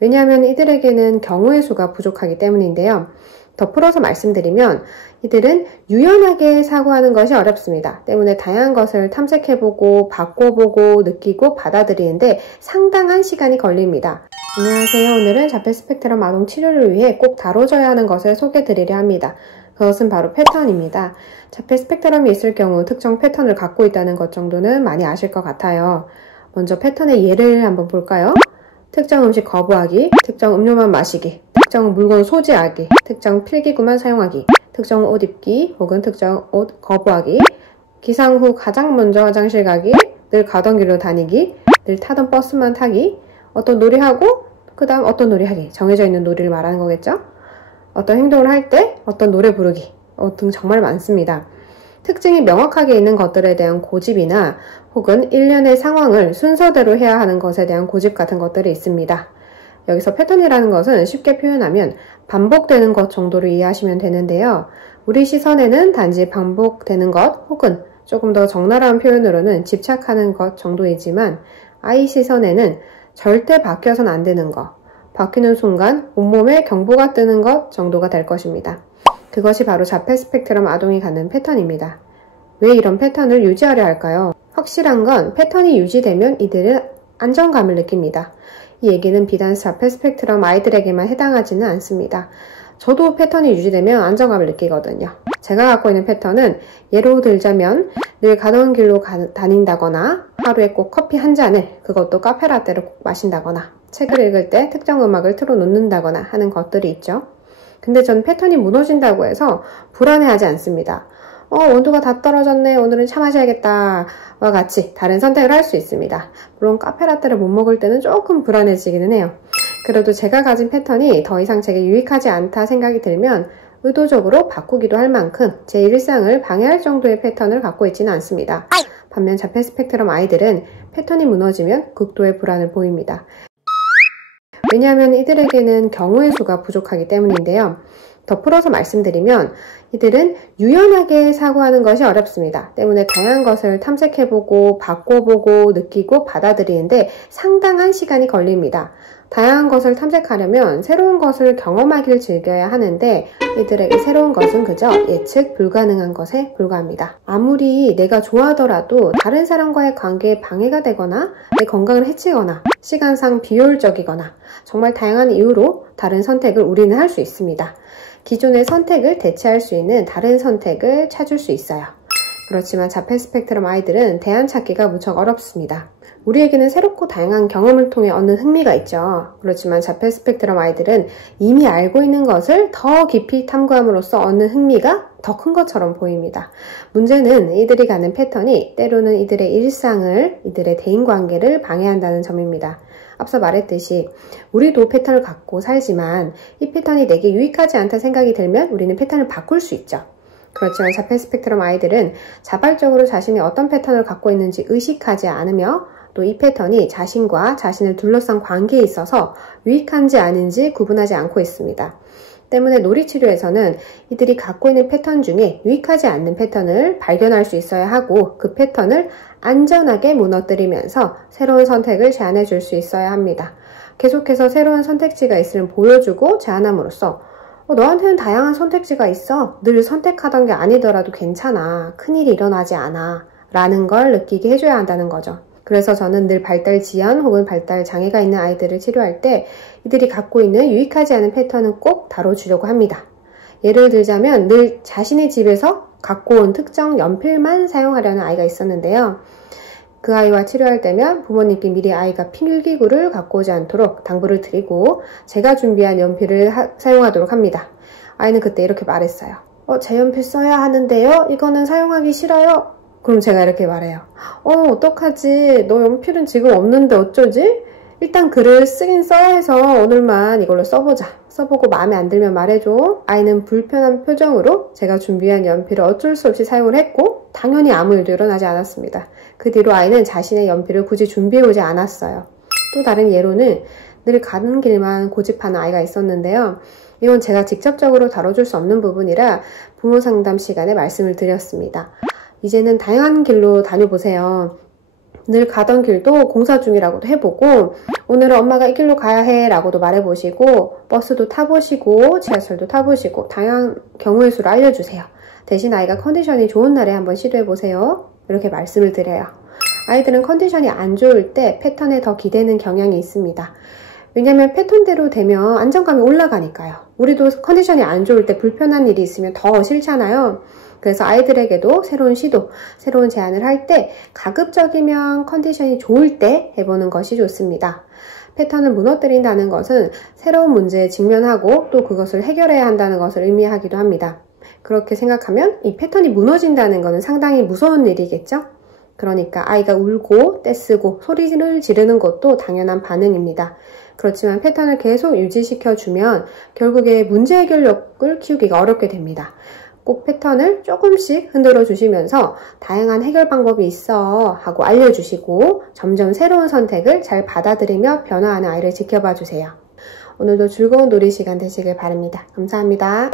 왜냐하면 이들에게는 경우의 수가 부족하기 때문인데요. 더 풀어서 말씀드리면 이들은 유연하게 사고하는 것이 어렵습니다. 때문에 다양한 것을 탐색해보고 바꿔보고 느끼고 받아들이는데 상당한 시간이 걸립니다. 안녕하세요. 오늘은 자폐 스펙트럼 아동 치료를 위해 꼭 다뤄줘야 하는 것을 소개해드리려 합니다. 그것은 바로 패턴입니다. 자폐 스펙트럼이 있을 경우 특정 패턴을 갖고 있다는 것 정도는 많이 아실 것 같아요. 먼저 패턴의 예를 한번 볼까요? 특정 음식 거부하기, 특정 음료만 마시기, 특정 물건 소지하기, 특정 필기구만 사용하기, 특정 옷 입기 혹은 특정 옷 거부하기, 기상 후 가장 먼저 화장실 가기, 늘 가던 길로 다니기, 늘 타던 버스만 타기, 어떤 놀이하고 그 다음 어떤 놀이하기, 정해져 있는 놀이를 말하는 거겠죠? 어떤 행동을 할 때 어떤 노래 부르기 등 정말 많습니다. 특징이 명확하게 있는 것들에 대한 고집이나 혹은 일련의 상황을 순서대로 해야 하는 것에 대한 고집 같은 것들이 있습니다. 여기서 패턴이라는 것은 쉽게 표현하면 반복되는 것 정도로 이해하시면 되는데요. 우리 시선에는 단지 반복되는 것 혹은 조금 더 적나라한 표현으로는 집착하는 것 정도이지만 아이 시선에는 절대 바뀌어서는 안 되는 것, 바뀌는 순간 온몸에 경보가 뜨는 것 정도가 될 것입니다. 그것이 바로 자폐 스펙트럼 아동이 갖는 패턴입니다. 왜 이런 패턴을 유지하려 할까요? 확실한 건 패턴이 유지되면 이들은 안정감을 느낍니다. 이 얘기는 비단 자폐 스펙트럼 아이들에게만 해당하지는 않습니다. 저도 패턴이 유지되면 안정감을 느끼거든요. 제가 갖고 있는 패턴은 예로 들자면 늘 가던 길로 다닌다거나 하루에 꼭 커피 한 잔을, 그것도 카페라떼를 꼭 마신다거나 책을 읽을 때 특정 음악을 틀어놓는다거나 하는 것들이 있죠. 근데 전 패턴이 무너진다고 해서 불안해하지 않습니다. 온도가 다 떨어졌네, 오늘은 차 마셔야겠다 와 같이 다른 선택을 할 수 있습니다. 물론 카페라떼를 못 먹을 때는 조금 불안해지기는 해요. 그래도 제가 가진 패턴이 더 이상 제게 유익하지 않다 생각이 들면 의도적으로 바꾸기도 할 만큼 제 일상을 방해할 정도의 패턴을 갖고 있지는 않습니다. 반면 자폐 스펙트럼 아이들은 패턴이 무너지면 극도의 불안을 보입니다. 왜냐하면 이들에게는 경우의 수가 부족하기 때문인데요. 더 풀어서 말씀드리면 이들은 유연하게 사고하는 것이 어렵습니다. 때문에 다양한 것을 탐색해보고 바꿔보고 느끼고 받아들이는데 상당한 시간이 걸립니다. 다양한 것을 탐색하려면 새로운 것을 경험하길 즐겨야 하는데 이들에게 새로운 것은 그저 예측 불가능한 것에 불과합니다. 아무리 내가 좋아하더라도 다른 사람과의 관계에 방해가 되거나 내 건강을 해치거나 시간상 비효율적이거나 정말 다양한 이유로 다른 선택을 우리는 할 수 있습니다. 기존의 선택을 대체할 수 있는 다른 선택을 찾을 수 있어요. 그렇지만 자폐 스펙트럼 아이들은 대안 찾기가 무척 어렵습니다. 우리에게는 새롭고 다양한 경험을 통해 얻는 흥미가 있죠. 그렇지만 자폐 스펙트럼 아이들은 이미 알고 있는 것을 더 깊이 탐구함으로써 얻는 흥미가 더 큰 것처럼 보입니다. 문제는 이들이 가는 패턴이 때로는 이들의 일상을, 이들의 대인관계를 방해한다는 점입니다. 앞서 말했듯이 우리도 패턴을 갖고 살지만 이 패턴이 내게 유익하지 않다 생각이 들면 우리는 패턴을 바꿀 수 있죠. 그렇지만 자폐 스펙트럼 아이들은 자발적으로 자신이 어떤 패턴을 갖고 있는지 의식하지 않으며 또 이 패턴이 자신과 자신을 둘러싼 관계에 있어서 유익한지 아닌지 구분하지 않고 있습니다. 때문에 놀이치료에서는 이들이 갖고 있는 패턴 중에 유익하지 않는 패턴을 발견할 수 있어야 하고 그 패턴을 안전하게 무너뜨리면서 새로운 선택을 제안해 줄 수 있어야 합니다. 계속해서 새로운 선택지가 있음을 보여주고 제안함으로써 너한테는 다양한 선택지가 있어. 늘 선택하던 게 아니더라도 괜찮아. 큰일이 일어나지 않아. 라는 걸 느끼게 해줘야 한다는 거죠. 그래서 저는 늘 발달 지연 혹은 발달 장애가 있는 아이들을 치료할 때 이들이 갖고 있는 유익하지 않은 패턴은 꼭 다뤄주려고 합니다. 예를 들자면 늘 자신의 집에서 갖고 온 특정 연필만 사용하려는 아이가 있었는데요. 그 아이와 치료할 때면 부모님께 미리 아이가 필기구를 갖고 오지 않도록 당부를 드리고 제가 준비한 연필을 사용하도록 합니다. 아이는 그때 이렇게 말했어요. 제 연필 써야 하는데요? 이거는 사용하기 싫어요? 그럼 제가 이렇게 말해요. 어떡하지? 너 연필은 지금 없는데 어쩌지? 일단 글을 쓰긴 써야 해서 오늘만 이걸로 써보자. 써보고 마음에 안 들면 말해줘. 아이는 불편한 표정으로 제가 준비한 연필을 어쩔 수 없이 사용을 했고 당연히 아무 일도 일어나지 않았습니다. 그 뒤로 아이는 자신의 연필을 굳이 준비해오지 않았어요. 또 다른 예로는 늘 가는 길만 고집하는 아이가 있었는데요. 이건 제가 직접적으로 다뤄줄 수 없는 부분이라 부모 상담 시간에 말씀을 드렸습니다. 이제는 다양한 길로 다녀보세요. 늘 가던 길도 공사 중이라고도 해보고 오늘은 엄마가 이 길로 가야 해 라고도 말해보시고 버스도 타보시고 지하철도 타보시고 다양한 경우의 수를 알려주세요. 대신 아이가 컨디션이 좋은 날에 한번 시도해보세요. 이렇게 말씀을 드려요. 아이들은 컨디션이 안 좋을 때 패턴에 더 기대는 경향이 있습니다. 왜냐면 패턴대로 되면 안정감이 올라가니까요. 우리도 컨디션이 안 좋을 때 불편한 일이 있으면 더 싫잖아요. 그래서 아이들에게도 새로운 시도, 새로운 제안을 할 때 가급적이면 컨디션이 좋을 때 해보는 것이 좋습니다. 패턴을 무너뜨린다는 것은 새로운 문제에 직면하고 또 그것을 해결해야 한다는 것을 의미하기도 합니다. 그렇게 생각하면 이 패턴이 무너진다는 것은 상당히 무서운 일이겠죠? 그러니까 아이가 울고 떼쓰고 소리를 지르는 것도 당연한 반응입니다. 그렇지만 패턴을 계속 유지시켜주면 결국에 문제 해결력을 키우기가 어렵게 됩니다. 꼭 패턴을 조금씩 흔들어 주시면서 다양한 해결 방법이 있어 하고 알려주시고 점점 새로운 선택을 잘 받아들이며 변화하는 아이를 지켜봐 주세요. 오늘도 즐거운 놀이 시간 되시길 바랍니다. 감사합니다.